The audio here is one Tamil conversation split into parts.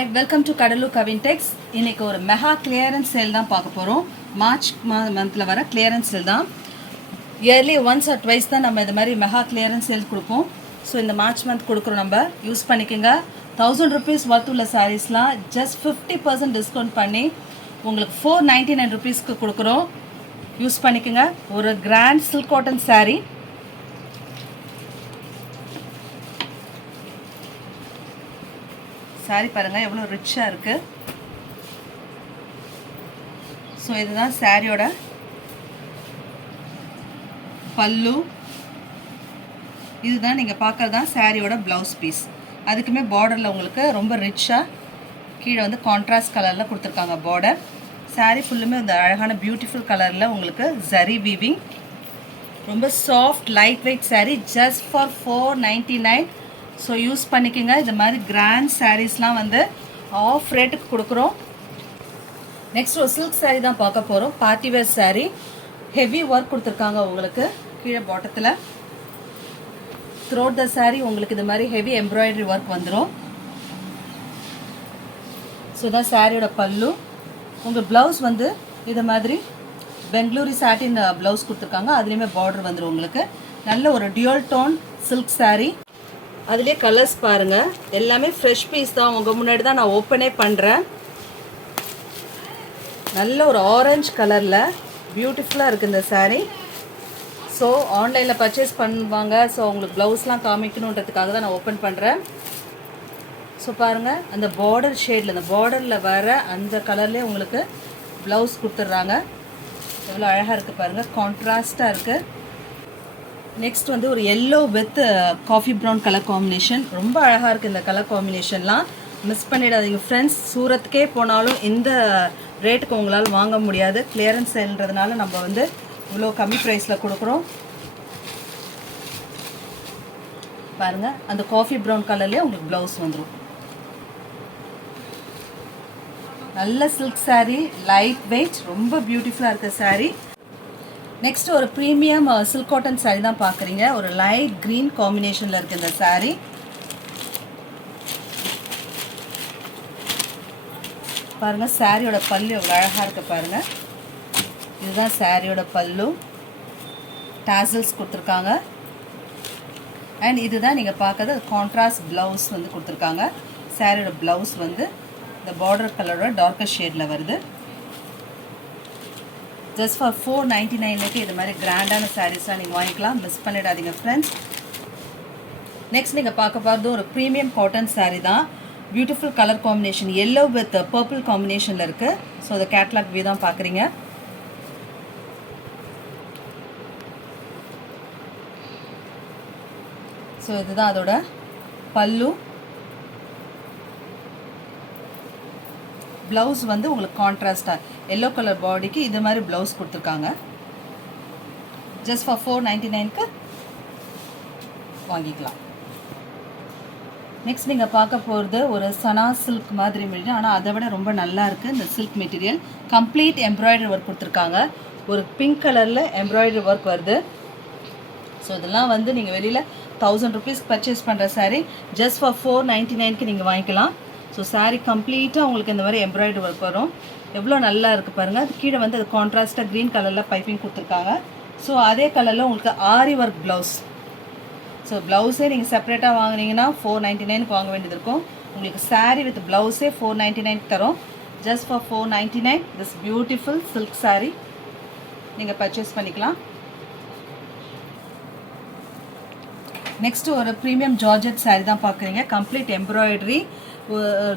Hi welcome to Cuddalore Kavintex இன்னைக்கு ஒரு மெகா கிளியரன்ஸ் சேல் தான் பார்க்க போகிறோம் மார்ச் மந்தில் வர கிளியரன்ஸ் சேல் தான். இயர்லி ஒன்ஸ் ஆர் ட்வைஸ் தான் நம்ம இந்த மாதிரி மெகா கிளியரன்ஸ் சேல் கொடுப்போம். ஸோ இந்த மார்ச் மந்த் கொடுக்குறோம் நம்ம யூஸ் பண்ணிக்கோங்க. தௌசண்ட் ருபீஸ் ஒர்த் உள்ள சாரீஸ்லாம் ஜஸ்ட் ஃபிஃப்டி பர்சன்ட் டிஸ்கவுண்ட் பண்ணி உங்களுக்கு ஃபோர் நைன்டி நைன் ருபீஸ்க்கு கொடுக்குறோம். யூஸ் பண்ணிக்கோங்க. ஒரு grand silk cotton saree saree பாருங்கள் எவ்வளோ ரிச்சாக இருக்குது ஸோ இதுதான் சாரியோட பல்லு. இதுதான் நீங்கள் பார்க்குறது தான் சாரியோட ப்ளவுஸ் பீஸ் அதுக்குமே பார்டரில் உங்களுக்கு ரொம்ப ரிச்சாக கீழே வந்து கான்ட்ராஸ்ட் கலரில் கொடுத்துருக்காங்க பார்டர் saree ஃபுல்லுமே இந்த அழகான பியூட்டிஃபுல் கலரில் உங்களுக்கு ஜரி வீவிங் ரொம்ப soft light weight saree just for four ninety nine so use பண்ணிக்கோங்க. இது மாதிரி கிராண்ட் சாரீஸ்லாம் வந்து ஆஃப் ரேட்டுக்கு கொடுக்குறோம். நெக்ஸ்ட் ஒரு சில்க் சாரீ தான் பார்க்க போகிறோம் பார்ட்டிவேர் சாரீ ஹெவி ஒர்க் கொடுத்துருக்காங்க உங்களுக்கு. கீழே பாட்டத்தில் த்ரோட் த சாரீ உங்களுக்கு இது மாதிரி ஹெவி எம்ப்ராய்டரி ஒர்க் வந்துடும் ஸோ இதான் சாரியோட பல்லு. உங்கள் ப்ளவுஸ் வந்து இது மாதிரி பெங்களூரி சாட்டின் ப்ளவுஸ் கொடுத்துருக்காங்க. அதுலேயுமே பார்டர் வந்துடும் உங்களுக்கு. நல்ல ஒரு டியூல் டோன் சில்க் சாரீ அதுலேயே கலர்ஸ் பாருங்கள் எல்லாமே ஃப்ரெஷ் பீஸ் தான். உங்கள் முன்னாடி தான் நான் ஓப்பனே பண்ணுறேன் நல்ல ஒரு ஆரஞ்சு கலரில் பியூட்டிஃபுல்லாக இருக்குது இந்த சாரீ ஸோ ஆன்லைனில் பர்ச்சேஸ் பண்ணுவாங்க. ஸோ உங்களுக்கு ப்ளவுஸ்லாம் காமிக்கணுன்றதுக்காக தான் நான் ஓப்பன் பண்ணுறேன் ஸோ பாருங்கள் அந்த பார்டர் ஷேடில் அந்த பார்டரில் வர அந்த கலர்லேயே உங்களுக்கு ப்ளவுஸ் கொடுத்துட்றாங்க. எவ்வளோ அழகாக இருக்குது பாருங்கள் கான்ட்ராஸ்ட்டாக இருக்குது நெக்ஸ்ட் வந்து ஒரு yellow with coffee brown colour combination ரொம்ப அழகாக இருக்குது இந்த கலர் காம்பினேஷன்லாம் மிஸ் பண்ணிடாதீங்க ஃப்ரெண்ட்ஸ் சூரத்துக்கே போனாலும் இந்த ரேட்டுக்கு உங்களால் வாங்க முடியாது. கிளியரன்ஸ் சேல்ன்றதுனால நம்ம வந்து இவ்வளோ கம்மி ப்ரைஸில் கொடுக்குறோம். பாருங்கள் அந்த காஃபி ப்ரௌன் கலர்லேயே உங்களுக்கு ப்ளவுஸ் வந்துடும் நல்ல சில்க் சாரீ லைட் வெயிட் ரொம்ப பியூட்டிஃபுல்லாக இருக்க சாரீ நெக்ஸ்ட் ஒரு ப்ரீமியம் சில்க் காட்டன் சாரீ தான் பார்க்குறீங்க. ஒரு லைட் க்ரீன் காம்பினேஷனில் இருக்குது இந்த சாரீ பாருங்கள் சாரியோட பல்லு எவ்வளோ அழகாக இருக்கு பாருங்கள் இதுதான் சாரியோட பல்லு. டாசல்ஸ் கொடுத்துருக்காங்க. அண்ட் இதுதான் நீங்கள் பார்க்கறது கான்ட்ராஸ்ட் ப்ளவுஸ் வந்து கொடுத்துருக்காங்க. சாரியோட ப்ளவுஸ் வந்து இந்த பார்டர் கலரோட டார்க்கர் ஷேடில் வருது. ஜஸ்ட் ஃபார் ஃபோர் நைன்ட்டி நைனுக்கு இது மாதிரி கிராண்டான சாரீஸ்லாம் நீங்கள் வாங்கிக்கலாம். மிஸ் பண்ணிடாதீங்க ஃப்ரெண்ட்ஸ் நெக்ஸ்ட் நீங்கள் பார்க்க போகிறது ஒரு ப்ரீமியம் காட்டன் சாரீ தான். Beautiful colour combination yellow with purple காம்பினேஷனில் இருக்குது ஸோ அதை கேட்லாக் வியூ தான் பார்க்குறீங்க. ஸோ இதுதான் அதோட பல்லு. ப்ளவுஸ் வந்து உங்களுக்கு கான்ட்ராஸ்டாக எல்லோ கலர் பாடிக்கு இது மாதிரி ப்ளவுஸ் கொடுத்துருக்காங்க. ஜஸ்ட் ஃபார் ஃபோர் நைன்டி நைனுக்கு வாங்கிக்கலாம். நெக்ஸ்ட் நீங்கள் பார்க்க போகிறது ஒரு சனா சில்க் மாதிரி மெட்டீரியல் ஆனால் அதை விட ரொம்ப நல்லா இருக்குது இந்த silk material complete embroidery work கொடுத்துருக்காங்க. ஒரு பிங்க் கலரில் எம்ப்ராய்டரி ஒர்க் வருது. ஸோ இதெல்லாம் வந்து நீங்கள் வெளியில் தௌசண்ட் ருபீஸ் பர்ச்சேஸ் பண்ணுற saree just for four ninety நைனுக்கு நீங்கள் வாங்கிக்கலாம். ஸோ சாரீ கம்ப்ளீட்டாக உங்களுக்கு இந்த மாதிரி எம்ப்ராய்டரி ஒர்க் வரும். எவ்வளோ நல்லா இருக்குது பாருங்கள் அது கீழே வந்து அது கான்ட்ராஸ்ட்டாக க்ரீன் கலரில் பைப்பிங் கொடுத்துருக்காங்க. ஸோ அதே கலரில் உங்களுக்கு ஆரி ஒர்க் ப்ளவுஸ் ஸோ ப்ளவுஸே நீங்கள் செப்பரேட்டாக வாங்கினீங்கன்னா ஃபோர் நைன்ட்டி நைனுக்கு வாங்க வேண்டியது இருக்கும். உங்களுக்கு சாரீ வித் ப்ளவுஸே ஃபோர் நைன்ட்டி நைனுக்கு தரும். Just for four ninety nine this beautiful silk saree நீங்கள் பர்ச்சேஸ் பண்ணிக்கலாம். நெக்ஸ்ட்டு ஒரு ப்ரீமியம் ஜார்ஜெட் சாரீ தான் பார்க்குறீங்க. கம்ப்ளீட் எம்ப்ராய்டரி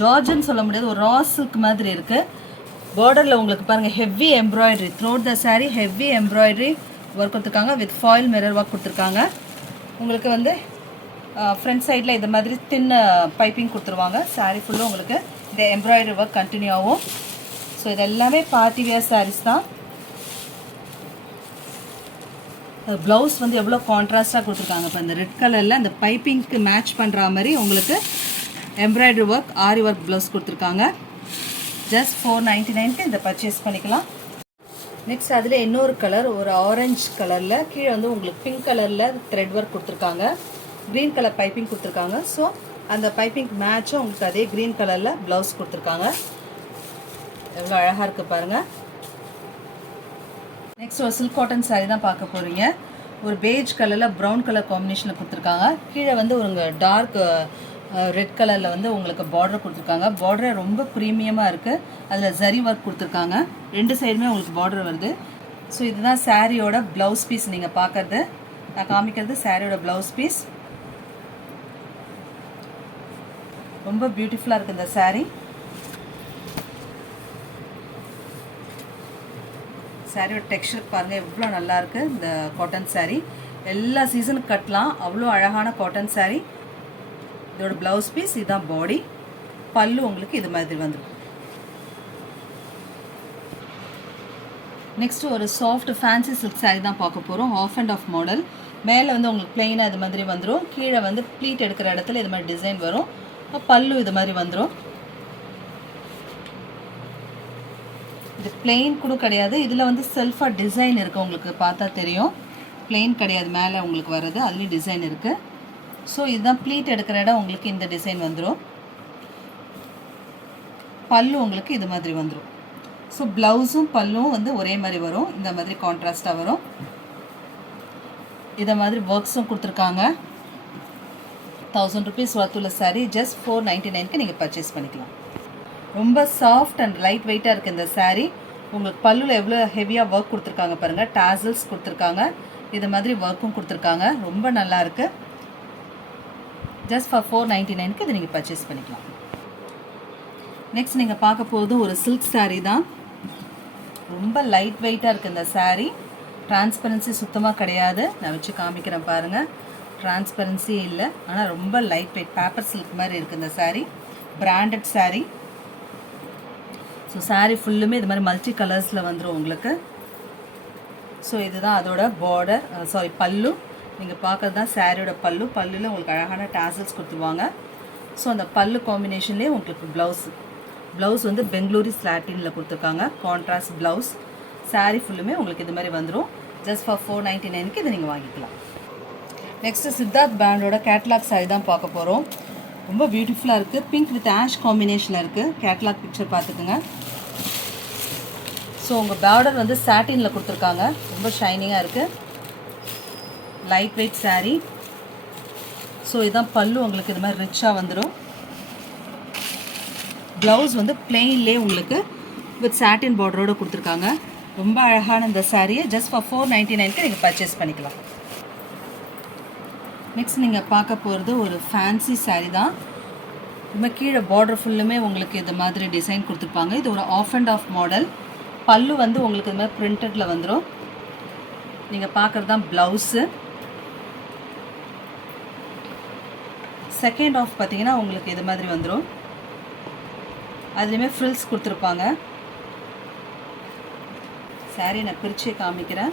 ஜார்ஜன்னு சொல்ல முடியாது ஒரு ரா சில்க் மாதிரி இருக்குது பார்டரில் உங்களுக்கு பாருங்கள் heavy embroidery throughout the saree heavy embroidery work கொடுத்துருக்காங்க வித் ஃபாயில் மிரர் ஒர்க் கொடுத்துருக்காங்க. உங்களுக்கு வந்து ஃப்ரண்ட் சைடில் இந்த மாதிரி தின்ன பைப்பிங் கொடுத்துருவாங்க. சாரீ ஃபுல்லும் உங்களுக்கு இந்த எம்ப்ராய்டரி ஒர்க் கண்டினியூ ஆகும். ஸோ இது எல்லாமே பார்ட்டி வியர் தான். ப்ளவுஸ் வந்து எவ்வளோ கான்ட்ராஸ்டாக கொடுத்துருக்காங்க இப்போ இந்த ரெட் கலரில் அந்த பைப்பிங்க்கு மேட்ச் பண்ணுற மாதிரி உங்களுக்கு embroidery work aari work blouse கொடுத்துருக்காங்க. ஜஸ்ட் ஃபோர் நைன்ட்டி நைன்க்கு இதை பர்ச்சேஸ் பண்ணிக்கலாம். நெக்ஸ்ட் அதில் இன்னொரு கலர் ஒரு ஆரஞ்சு கலரில் கீழே வந்து உங்களுக்கு பிங்க் கலரில் த்ரெட் ஒர்க் கொடுத்துருக்காங்க. க்ரீன் கலர் பைப்பிங் கொடுத்துருக்காங்க. ஸோ அந்த பைப்பிங் மேட்சும் உங்களுக்கு அதே க்ரீன் கலரில் ப்ளவுஸ் கொடுத்துருக்காங்க. எவ்வளோ அழகாக இருக்குது பாருங்கள் நெக்ஸ்ட் ஒரு சில்க் காட்டன் சாரீ தான் பார்க்க போகிறீங்க ஒரு பேஜ் கலரில் ப்ரௌன் கலர் காம்பினேஷனில் கொடுத்துருக்காங்க. கீழே வந்து ஒரு டார்க் ரெட் கலரில் வந்து உங்களுக்கு பார்டர் கொடுத்துருக்காங்க. பார்டரே ரொம்ப ப்ரீமியமாக இருக்குது அதில் ஜரி ஒர்க் கொடுத்துருக்காங்க. ரெண்டு சைடுமே உங்களுக்கு பார்டர் வருது. ஸோ இதுதான் சாரியோட ப்ளவுஸ் பீஸ் நீங்கள் பார்க்கறது நான் காமிக்கிறது சாரியோட ப்ளவுஸ் பீஸ் ரொம்ப பியூட்டிஃபுல்லாக இருக்குது இந்த saree. சாரியோட டெக்ஸ்டர் பாருங்கள் எவ்வளோ நல்லாயிருக்கு இந்த காட்டன் saree. எல்லா சீசனுக்கு கட்டலாம். அவ்வளோ அழகான காட்டன் சாரீ இதோட ப்ளவுஸ் பீஸ் இதுதான் பாடி பல்லு உங்களுக்கு இது மாதிரி வந்துடும் நெக்ஸ்ட் ஒரு சாஃப்ட் ஃபேன்சி சில்க் saree தான் பார்க்க போகிறோம் ஆஃப் அண்ட் ஆஃப் மாடல் மேலே வந்து உங்களுக்கு பிளெயினாக இது மாதிரி வந்துடும் கீழே வந்து ப்ளீட் எடுக்கிற இடத்துல இது மாதிரி டிசைன் வரும். பல்லு இது மாதிரி வந்துடும் இது பிளெயின் கூட கிடையாது. இதில் வந்து செல்ஃபாக டிசைன் இருக்குது உங்களுக்கு பார்த்தா தெரியும். பிளெயின் கிடையாது. மேலே உங்களுக்கு வர்றது. அதுலேயும் டிசைன் இருக்குது ஸோ இதுதான் ப்ளீட் எடுக்கிற இடம். உங்களுக்கு இந்த டிசைன் வந்துடும் பல்லு உங்களுக்கு இது மாதிரி வந்துடும் ஸோ ப்ளவுஸும் பல்லும் வந்து ஒரே மாதிரி வரும். இந்த மாதிரி கான்ட்ராஸ்ட்டாக வரும். இதை மாதிரி ஒர்க்ஸும் கொடுத்துருக்காங்க. தௌசண்ட் ருபீஸ் ஒர்த்துள்ள சாரீ ஜஸ்ட் ஃபோர் நைன்ட்டி நைனுக்கு நீங்கள் பர்ச்சேஸ் பண்ணிக்கலாம். ரொம்ப சாஃப்ட் அண்ட் லைட் வெயிட்டாக இருக்குது இந்த சாரீ உங்களுக்கு பல்லுல எவ்வளோ ஹெவியாக ஒர்க் கொடுத்துருக்காங்க பாருங்கள் டாசல்ஸ் கொடுத்துருக்காங்க. இது மாதிரி ஒர்க்கும் கொடுத்துருக்காங்க. ரொம்ப நல்லா இருக்குது ஜஸ்ட் ஃபார் ஃபோர் நைன்ட்டி நைனுக்கு இதை நீங்கள் பர்ச்சேஸ் பண்ணிக்கலாம். நெக்ஸ்ட் நீங்கள் பார்க்க போகிறது ஒரு சில்க் சாரீ தான். ரொம்ப லைட் வெயிட்டாக இருக்குது இந்த சாரீ டிரான்ஸ்பரன்சி சுத்தமாக கிடையாது. நான் வச்சு காமிக்கிறேன் பாருங்கள் டிரான்ஸ்பரன்சி இல்லை. ஆனால் ரொம்ப லைட் வெயிட் பேப்பர் சில்க் மாதிரி இருக்குது இந்த சாரீ பிராண்டட் சாரீ ஸோ சாரீ ஃபுல்லுமே இது மாதிரி மல்டி கலர்ஸில் வந்துடும் உங்களுக்கு. ஸோ இதுதான் அதோட பார்டர் சாரி பல்லு. நீங்கள் பார்க்கறது தான் சாரியோட பல்லு. பல்லுல உங்களுக்கு அழகான டாசல்ஸ் கொடுத்துருவாங்க. ஸோ அந்த பல்லு காம்பினேஷன்லேயே உங்களுக்கு ப்ளவுஸ் ப்ளவுஸ் வந்து பெங்களூரி ஸ்லாட்டினில் கொடுத்துருக்காங்க. கான்ட்ராஸ்ட் ப்ளவுஸ் சாரீ ஃபுல்லுமே உங்களுக்கு இது மாதிரி வந்துடும் ஜஸ்ட் ஃபார் ஃபோர் நைன்ட்டி நைனுக்கு இதை நீங்கள் வாங்கிக்கலாம். நெக்ஸ்ட்டு சித்தார்த் பேண்டோட கேட்லாக் saree தான் பார்க்க போகிறோம் ரொம்ப பியூட்டிஃபுல்லாக இருக்குது பிங்க் வித் ஆஷ் காம்பினேஷனில் இருக்குது கேட்லாக் பிக்சர் பார்த்துக்குங்க. ஸோ உங்கள் பார்டர் வந்து சாட்டினில் கொடுத்துருக்காங்க. ரொம்ப ஷைனிங்காக இருக்குது லைட் வெயிட் saree. ஸோ இதான் பல்லு உங்களுக்கு இது மாதிரி ரிச்சாக வந்துடும் ப்ளவுஸ் வந்து பிளெயின்லேயே உங்களுக்கு வித் சாட்டின் பார்டரோடு கொடுத்துருக்காங்க. ரொம்ப அழகான இந்த சாரியை ஜஸ்ட் ஃபார் ஃபோர் நைன்ட்டி நைனுக்கு நீங்கள் பர்ச்சேஸ் பண்ணிக்கலாம். நெக்ஸ்ட் நீங்கள் பார்க்க போகிறது ஒரு ஃபேன்சி சாரீ தான். ரொம்ப கீழே பார்டர் ஃபுல்லுமே உங்களுக்கு இது மாதிரி டிசைன் கொடுத்துருப்பாங்க. இது ஒரு ஆஃப் அண்ட் ஆஃப் மாடல் பல்லு வந்து உங்களுக்கு இது மாதிரி பிரிண்டடில் வந்துடும் நீங்கள் பார்க்குறது தான் ப்ளவுஸு செகண்ட் ஆஃப் பார்த்தீங்கன்னா உங்களுக்கு இது மாதிரி வந்துடும் அதுலேயுமே ஃப்ரில்ஸ் கொடுத்துருப்பாங்க. saree நான் பிரித்து காமிக்கிறேன்.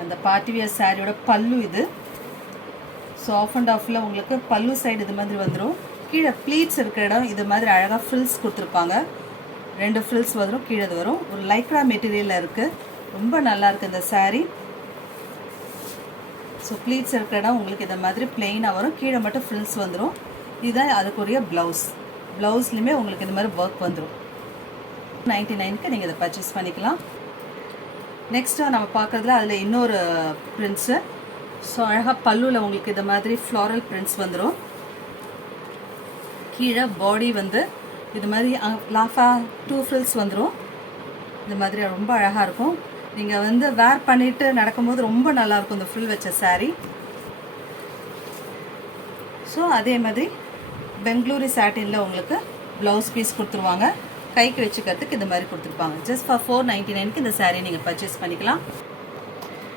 அந்த பாட்டிவியர் சாரியோட பல்லு இது. ஸோ ஆஃப் அண்ட் ஆஃபில் உங்களுக்கு பல்லு சைடு இது மாதிரி வந்துடும் கீழே ப்ளீட்ஸ் இருக்கிற இடம் இது மாதிரி அழகாக ஃப்ரில்ஸ் கொடுத்துருப்பாங்க. ரெண்டு ஃப்ரில்ஸ் வரும் கீழே வரும். ஒரு லைக்ரா மெட்டீரியலில் இருக்குது ரொம்ப நல்லாயிருக்கு இந்த சாரீ ஸோ ப்ளீட்ஸ் இருக்கிற இடம் உங்களுக்கு இந்த மாதிரி பிளெயினாக வரும். கீழே மட்டும் ஃப்ரில்ஸ் வந்துடும் இதுதான் அதுக்குரிய ப்ளவுஸ் ப்ளவுஸ்லையுமே உங்களுக்கு இந்த மாதிரி ஒர்க் வந்துடும் நைன்ட்டி நைனுக்கு நீங்கள் இதை பர்ச்சேஸ் பண்ணிக்கலாம். நெக்ஸ்ட்டு நம்ம பார்க்குறதுல அதில் இன்னொரு ப்ரிண்ட்ஸு ஸோ அழகாக பல்லுவில் உங்களுக்கு இந்த மாதிரி ஃப்ளாரல் பிரிண்ட்ஸ் வந்துடும் கீழே பாடி வந்து இது மாதிரி லாஃபா டூ ஃபில்ஸ் வந்துடும் இந்த மாதிரி ரொம்ப அழகாக இருக்கும். நீங்கள் வந்து வேர் பண்ணிட்டு நடக்கும்போது ரொம்ப நல்லாயிருக்கும் இந்த ஃபுல் வச்ச சாரீ ஸோ அதே மாதிரி பெங்களூரி சாட்டினில் உங்களுக்கு ப்ளவுஸ் பீஸ் கொடுத்துருவாங்க. கைக்கு வச்சுக்கிறதுக்கு இந்த மாதிரி கொடுத்துருப்பாங்க. ஜஸ்ட் ஃபார் ஃபோர் நைன்ட்டி நைனுக்கு இந்த சாரீ நீங்கள் பர்ச்சேஸ் பண்ணிக்கலாம்.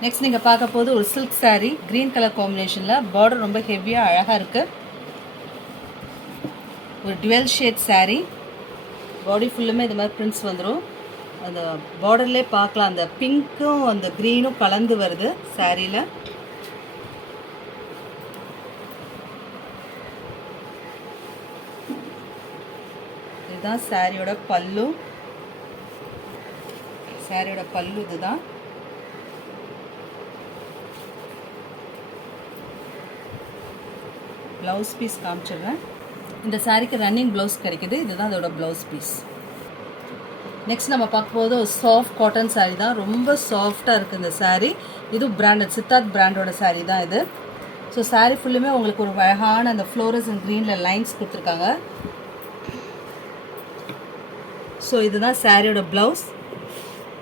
நெக்ஸ்ட் நீங்கள் பார்க்க போது ஒரு சில்க் சாரீ க்ரீன் கலர் காம்பினேஷனில் பார்டர் ரொம்ப ஹெவியாக அழகாக இருக்குது ஒரு டுவெல் ஷேட் சாரீ பாடி ஃபுல்லுமே இது மாதிரி பிரிண்ட்ஸ் வந்துடும் அந்த பார்டர்லேயே பார்க்கலாம். அந்த பிங்க்கும் அந்த க்ரீனும் கலந்து வருது சாரியில் இதுதான் சாரியோட பல்லு. சாரியோட பல்லு இதுதான். ப்ளவுஸ் பீஸ் காமிச்சிடுறேன். இந்த சாரீக்கு ரன்னிங் ப்ளவுஸ் கிடைக்குது. இதுதான் அதோட ப்ளவுஸ் பீஸ். நெக்ஸ்ட் நம்ம பார்க்க போது ஒரு சாஃப்ட் காட்டன் சாரீ தான். ரொம்ப சாஃப்டாக இருக்குது இந்த சாரீ இது பிராண்டட் சித்தார்த் பிராண்டோட சாரீ தான் இது. ஸோ சாரீ ஃபுல்லுமே உங்களுக்கு ஒரு அழகான அந்த ஃப்ளோரஸ் அண்ட் க்ரீனில் லைன்ஸ் கொடுத்துருக்காங்க. ஸோ இதுதான் சாரியோட ப்ளவுஸ்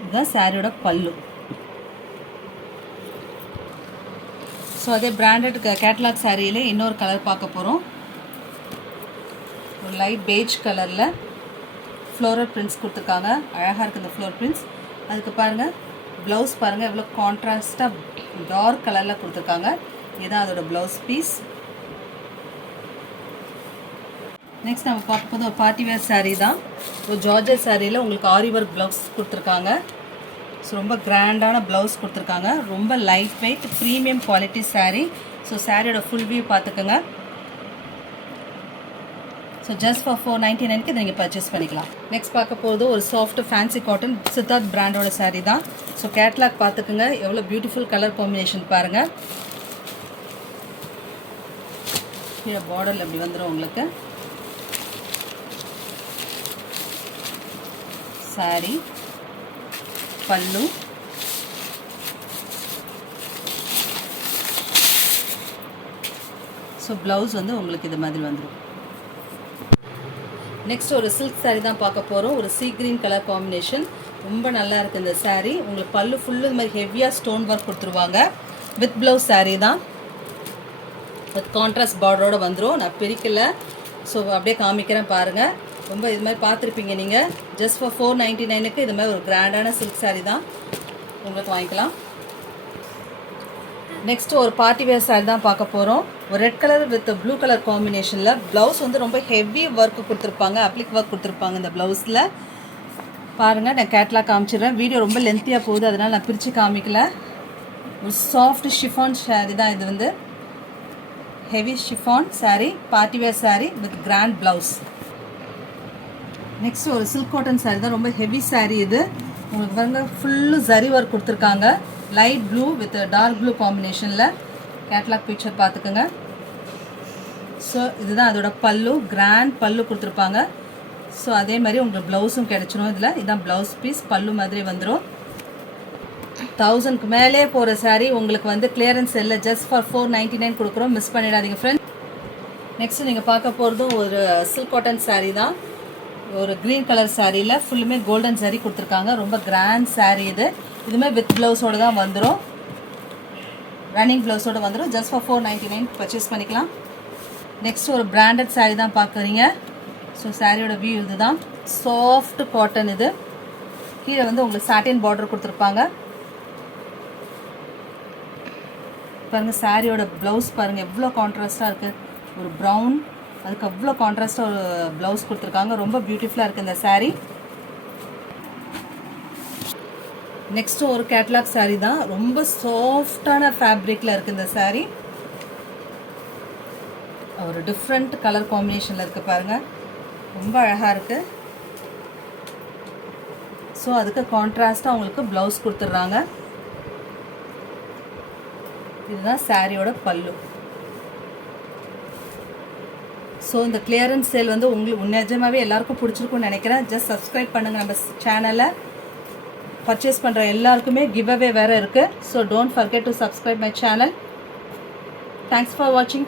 இதுதான் சாரியோட பல்லு. ஸோ அதே பிராண்டட் கேட்லாக் சாரியில் இன்னொரு கலர் பார்க்க போகிறோம் ஒரு லைட் பேஜ் கலரில் ஃப்ளோரல் பிரிண்ட்ஸ் கொடுத்துருக்காங்க. அழகாக இருக்குது இந்த ஃப்ளோர் பிரிண்ட்ஸ் அதுக்கு பாருங்கள் ப்ளவுஸ் பாருங்கள் எவ்வளோ கான்ட்ராஸ்ட்டாக டார்க் கலரில் கொடுத்துருக்காங்க. இதுதான் அதோட ப்ளவுஸ் பீஸ் நெக்ஸ்ட் நம்ம பார்க்க போது ஒரு பார்ட்டி வேர் சாரீ தான். ஒரு ஜார்ஜர் சாரியில் உங்களுக்கு ஆரி ஒர்க் ப்ளவுஸ் கொடுத்துருக்காங்க. ஸோ ரொம்ப கிராண்டான ப்ளவுஸ் கொடுத்துருக்காங்க. ரொம்ப light weight premium quality saree so சாரியோட ஃபுல் வியூ பார்த்துக்கோங்க. So just for four ninety நைனுக்கு இதை நீங்கள் பர்ச்சேஸ் பண்ணிக்கலாம். நெக்ஸ்ட் பார்க்க போகிறது ஒரு சாஃப்ட் ஃபேன்சி காட்டன் சித்தார்த் பிராண்டோட சாரீ தான். ஸோ கேட்லாக் பார்த்துக்குங்க. எவ்வளோ பியூட்டிஃபுல் கலர் காம்பினேஷன் பாருங்கள் கீழே பார்டரில் இப்படி வந்துடும் உங்களுக்கு. சாரி பல்லு. ஸோ ப்ளவுஸ் வந்து உங்களுக்கு இது மாதிரி வந்துடும் நெக்ஸ்ட் ஒரு சில்க் சாரீ தான் பார்க்க போகிறோம் ஒரு சீ கிரீன் கலர் காம்பினேஷன் ரொம்ப நல்லா இருக்குது இந்த சாரீ உங்களுக்கு பல்லு ஃபுல்லு இது மாதிரி ஹெவியாக ஸ்டோன் ஒர்க் கொடுத்துருவாங்க. வித் ப்ளவுஸ் சாரீ தான். வித் கான்ட்ராஸ்ட் பார்டரோடு வந்துடும் நான் பிரிக்கல. ஸோ அப்படியே காமிக்கிறேன் பாருங்கள் ரொம்ப இது மாதிரி பார்த்துருப்பீங்க நீங்கள் ஜஸ்ட் ஃபார் ஃபோர் நைன்ட்டி நைனுக்கு இது மாதிரி ஒரு கிராண்டான சில்க் சாரீ தான். உங்களுக்கு வாங்கிக்கலாம். நெக்ஸ்ட் ஒரு பார்ட்டி வேர் சாரி தான் பார்க்க போகிறோம் ஒரு red colour with blue colour காம்பினேஷனில் ப்ளவுஸ் வந்து ரொம்ப ஹெவி ஒர்க் கொடுத்துருப்பாங்க. அப்ளிக் ஒர்க் கொடுத்துருப்பாங்க இந்த ப்ளவுஸில் பாருங்கள் நான் கேட்லாக் காமிச்சிடுறேன். வீடியோ ரொம்ப லென்த்தியாக போகுது. அதனால் நான் பிரித்து காமிக்கல. ஒரு சாஃப்ட் ஷிஃபான் saree தான் இது வந்து. Heavy chiffon saree party wear saree with grand blouse next ஒரு சில்க் காட்டன் saree தான். ரொம்ப ஹெவி saree இது. உங்களுக்கு பாருங்க ஃபுல்லு ஜரி ஒர்க் கொடுத்துருக்காங்க. Light blue with dark blue காம்பினேஷனில் கேட்லாக் பிக்சர் பார்த்துக்குங்க. ஸோ இதுதான் அதோட பல்லு கிராண்ட் பல்லு கொடுத்துருப்பாங்க. ஸோ அதே மாதிரி உங்களுக்கு ப்ளவுஸும் கிடச்சிரும் இதில். இதுதான் ப்ளவுஸ் பீஸ் பல்லு மாதிரி வந்துடும் தௌசண்ட்க்கு மேலே போகிற சாரீ உங்களுக்கு வந்து கிளியரன்ஸ் இல்லை just for four ninety nine கொடுக்குறோம். மிஸ் பண்ணிடாதீங்க ஃப்ரெண்ட் நெக்ஸ்ட் நீங்கள் பார்க்க போகிறதும் ஒரு சில்க் காட்டன் சாரீ தான். ஒரு க்ரீன் கலர் சாரியில் ஃபுல்லுமே கோல்டன் சாரி கொடுத்துருக்காங்க. ரொம்ப கிராண்ட் saree இது. இதுவுமே வித் ப்ளவுஸோடு தான் வந்துடும் ரன்னிங் ப்ளவுஸோடு வந்துடும் just for four ninety nine purchase பண்ணிக்கலாம். நெக்ஸ்ட் ஒரு பிராண்டட் சாரீ தான் பார்க்குறீங்க. ஸோ சாரியோட வியூ இது தான் சாஃப்ட் காட்டன் இது. கீழே வந்து உங்களுக்கு சாட்டின் பார்டர் கொடுத்துருப்பாங்க. பாருங்கள் சாரியோட ப்ளவுஸ் பாருங்கள் எவ்வளோ கான்ட்ராஸ்ட்டாக இருக்குது ஒரு ப்ரௌன் அதுக்கு அவ்வளோ கான்ட்ராஸ்ட்டாக ஒரு ப்ளவுஸ் கொடுத்துருக்காங்க. ரொம்ப பியூட்டிஃபுல்லாக இருக்குது இந்த சாரீ நெக்ஸ்ட்டு ஒரு கேட்லாக் சாரீ தான். ரொம்ப சாஃப்டான ஃபேப்ரிக்கில் இருக்குது இந்த சாரீ ஒரு டிஃப்ரெண்ட் கலர் காம்பினேஷனில் இருக்குது பாருங்கள் ரொம்ப அழகாக இருக்குது ஸோ அதுக்கு கான்ட்ராஸ்ட்டாக உங்களுக்கு ப்ளவுஸ் கொடுத்துட்றாங்க. இதுதான் சாரியோட பல்லு. ஸோ இந்த கிளியரன்ஸ் சேல் வந்து உங்களுக்கு நிஜமாகவே எல்லாருக்கும் பிடிச்சிருக்கும்னு நினைக்கிறேன். ஜஸ்ட் சப்ஸ்கிரைப் பண்ணுங்கள் நம்ம சேனலை பர்ச்சேஸ் பண்ணுற எல்லாருக்குமே கிவ் அவே வேறு இருக்குது so don't forget to subscribe my channel thanks for வாட்சிங்